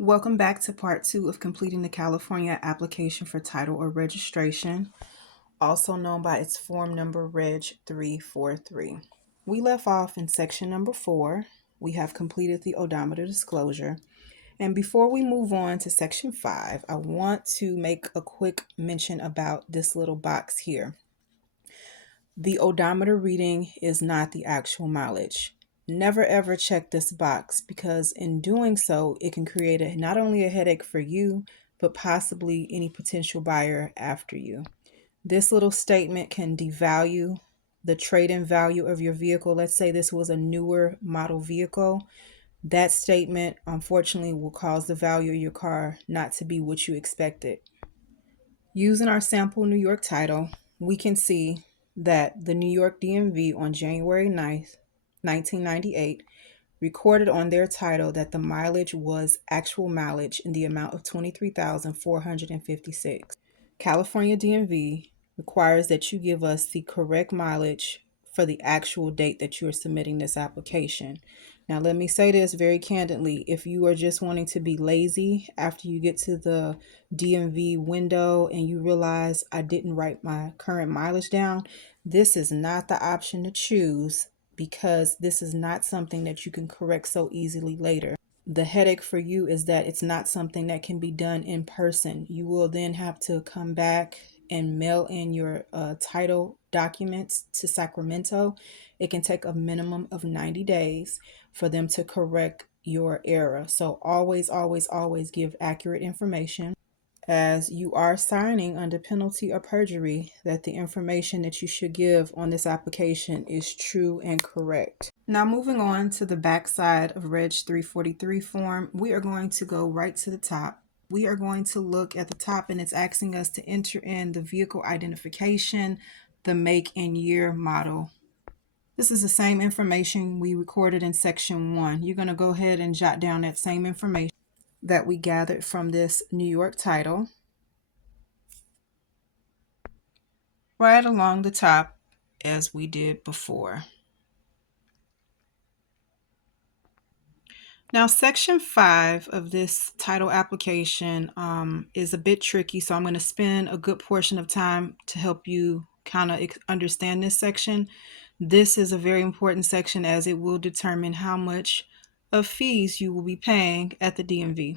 Welcome back to part 2 of completing the California application for title or registration, also known by its form number Reg 343. We left off in section number 4. We have completed the odometer disclosure. And before we move on to section 5, I want to make a quick mention about this little box here. The odometer reading is not the actual mileage. Never ever check this box because in doing so, it can create not only a headache for you, but possibly any potential buyer after you. This little statement can devalue the trade-in value of your vehicle. Let's say this was a newer model vehicle. That statement, unfortunately, will cause the value of your car not to be what you expected. Using our sample New York title, we can see that the New York DMV on January 9th, 1998, recorded on their title that the mileage was actual mileage in the amount of 23,456. California DMV requires that you give us the correct mileage for the actual date that you are submitting this application. Now, let me say this very candidly. If you are just wanting to be lazy after you get to the DMV window and you realize I didn't write my current mileage down, this is not the option to choose because this is not something that you can correct so easily later. The headache for you is that it's not something that can be done in person. You will then have to come back and mail in your title documents to Sacramento. It can take a minimum of 90 days for them to correct your error. So always, always, always give accurate information, as you are signing under penalty of perjury that the information that you should give on this application is true and correct. Now, moving on to the back side of Reg 343 form, we are going to go right to the top. We are going to look at the top, and it's asking us to enter in the vehicle identification, the make and year model. This is the same information we recorded in section 1. You're going to go ahead and jot down that same information that we gathered from this New York title right along the top as we did before. Now, section 5 of this title application is a bit tricky, so I'm going to spend a good portion of time to help you kind of understand this section. This is a very important section as it will determine how much of fees you will be paying at the DMV.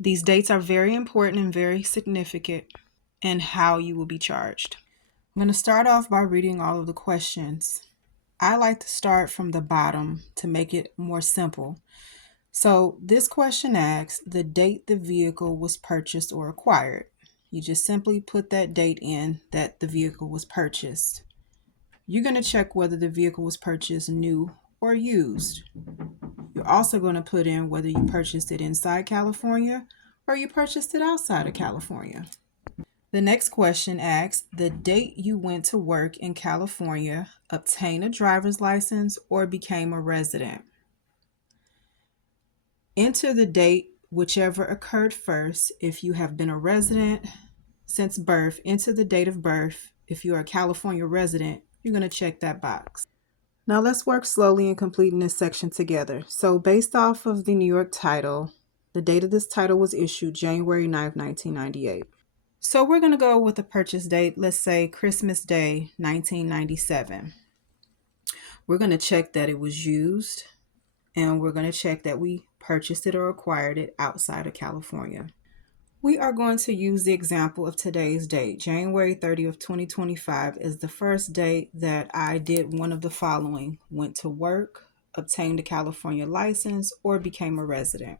These dates are very important and very significant in how you will be charged. I'm going to start off by reading all of the questions. I like to start from the bottom to make it more simple. So this question asks the date the vehicle was purchased or acquired. You just simply put that date in that the vehicle was purchased. You're going to check whether the vehicle was purchased new or used. You're also going to put in whether you purchased it inside California or you purchased it outside of California. The next question asks the date you went to work in California, obtained a driver's license, or became a resident. Enter the date whichever occurred first. If you have been a resident since birth, enter the date of birth. If you are a California resident, you're going to check that box. Now let's work slowly in completing this section together. So based off of the New York title, the date of this title was issued January 9th, 1998. So we're going to go with the purchase date, let's say Christmas Day, 1997. We're going to check that it was used, and we're going to check that we purchased it or acquired it outside of California. We are going to use the example of today's date. January 30th, 2025 is the first date that I did one of the following: went to work, obtained a California license, or became a resident.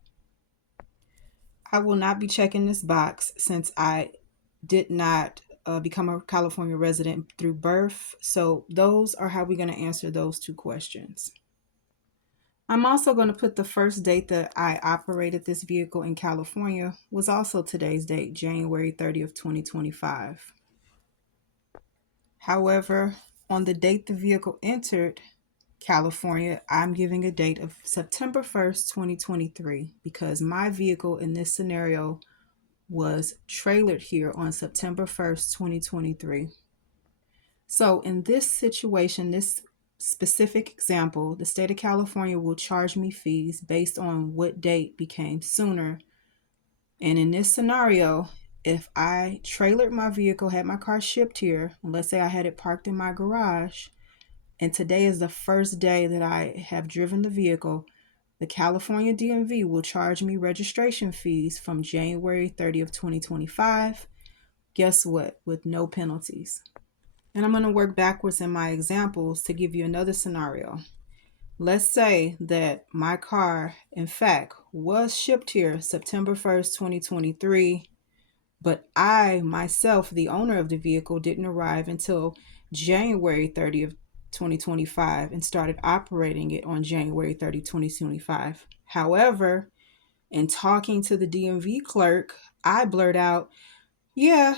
I will not be checking this box since I did not become a California resident through birth. So those are how we're going to answer those two questions. I'm also going to put the first date that I operated this vehicle in California was also today's date, January 30th, 2025. However, on the date the vehicle entered California, I'm giving a date of September 1st, 2023, because my vehicle in this scenario was trailered here on September 1st, 2023. So in this situation, this specific example, the state of California will charge me fees based on what date became sooner And in this scenario, if I trailered my vehicle, had my car shipped here, and let's say I had it parked in my garage, and today is the first day that I have driven the vehicle, the California DMV will charge me registration fees from January 30th, 2025. Guess what? With no penalties. And I'm going to work backwards in my examples to give you another scenario. Let's say that my car, in fact, was shipped here September 1st, 2023, but I, myself, the owner of the vehicle, didn't arrive until January 30th, 2025 and started operating it on January 30th, 2025. However, in talking to the DMV clerk, I blurt out, yeah,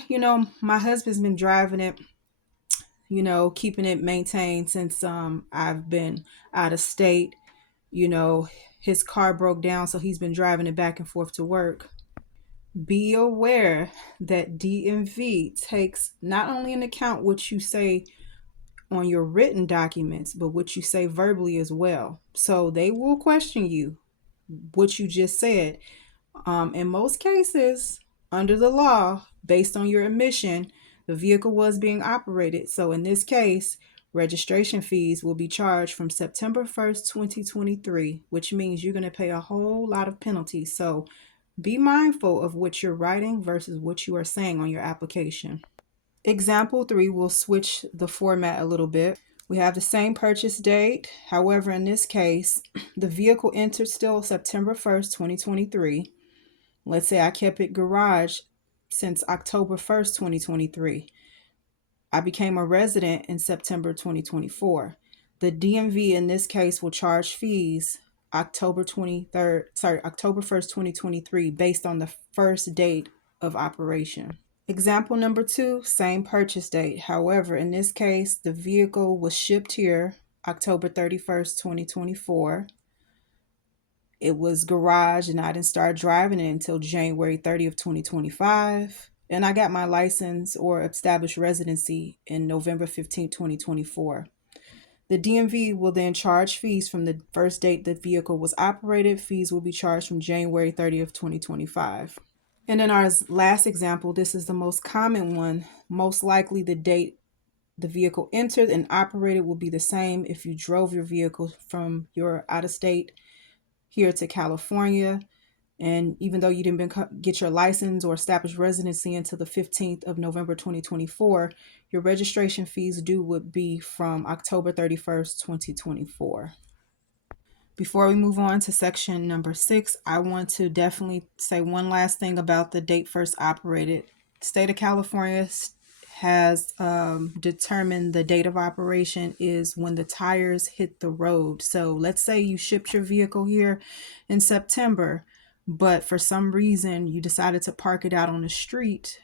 my husband's been driving it, keeping it maintained since I've been out of state. You know, his car broke down, so he's been driving it back and forth to work. Be aware that DMV takes not only into account what you say on your written documents, but what you say verbally as well. So they will question you what you just said. In most cases, under the law, based on your admission, the vehicle was being operated. So in this case, registration fees will be charged from September 1st, 2023, which means you're going to pay a whole lot of penalties. So be mindful of what you're writing versus what you are saying on your application. Example 3 will switch the format a little bit. We have the same purchase date. However, in this case, the vehicle entered still September 1st, 2023. Let's say I kept it garage since October 1st, 2023. I became a resident in September 2024. The DMV in this case will charge fees October 1st, 2023, based on the first date of operation. Example number 2, same purchase date. However, in this case, the vehicle was shipped here October 31st, 2024. It was garage and I didn't start driving it until January 30th, 2025. And I got my license or established residency in November 15th, 2024. The DMV will then charge fees from the first date the vehicle was operated. Fees will be charged from January 30th, 2025. And in our last example, this is the most common one. Most likely the date the vehicle entered and operated will be the same if you drove your vehicle from your out of state here to California. And even though you didn't get your license or established residency until the 15th of November 2024, your registration fees due would be from October 31st, 2024. Before we move on to section number 6, I want to definitely say one last thing about the date first operated. State of California has determined the date of operation is when the tires hit the road. So let's say you shipped your vehicle here in September, but for some reason you decided to park it out on the street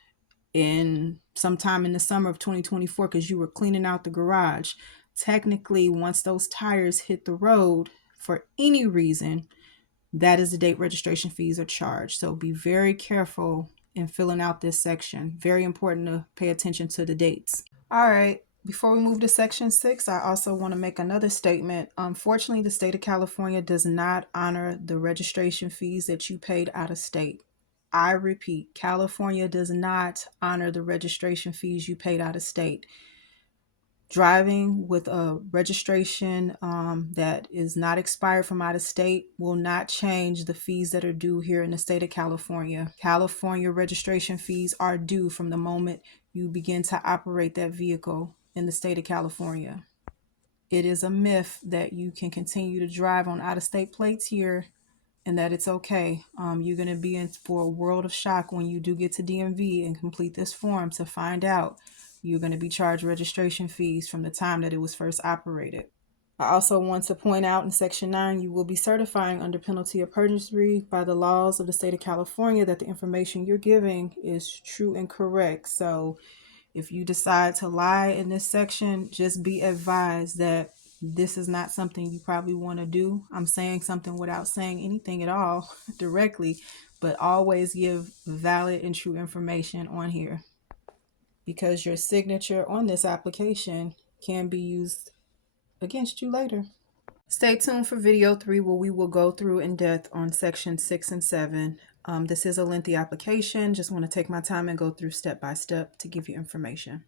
in sometime in the summer of 2024 because you were cleaning out the garage. Technically, once those tires hit the road for any reason, that is the date registration fees are charged. So be very careful in filling out this section. Very important to pay attention to the dates. All right. Before we move to section 6, I also want to make another statement. Unfortunately, the state of California does not honor the registration fees that you paid out of state. I repeat, California does not honor the registration fees you paid out of state. Driving with a registration that is not expired from out of state will not change the fees that are due here in the state of California. California registration fees are due from the moment you begin to operate that vehicle in the state of California. It is a myth that you can continue to drive on out-of-state plates here and that it's okay. You're going to be in for a world of shock when you do get to DMV and complete this form to find out you're going to be charged registration fees from the time that it was first operated. I also want to point out in Section 9, you will be certifying under penalty of perjury by the laws of the state of California that the information you're giving is true and correct. So if you decide to lie in this section, just be advised that this is not something you probably want to do. I'm saying something without saying anything at all directly, but always give valid and true information on here because your signature on this application can be used against you later. Stay tuned for video 3 where we will go through in depth on section 6 and 7. This is a lengthy application. Just want to take my time and go through step by step to give you information.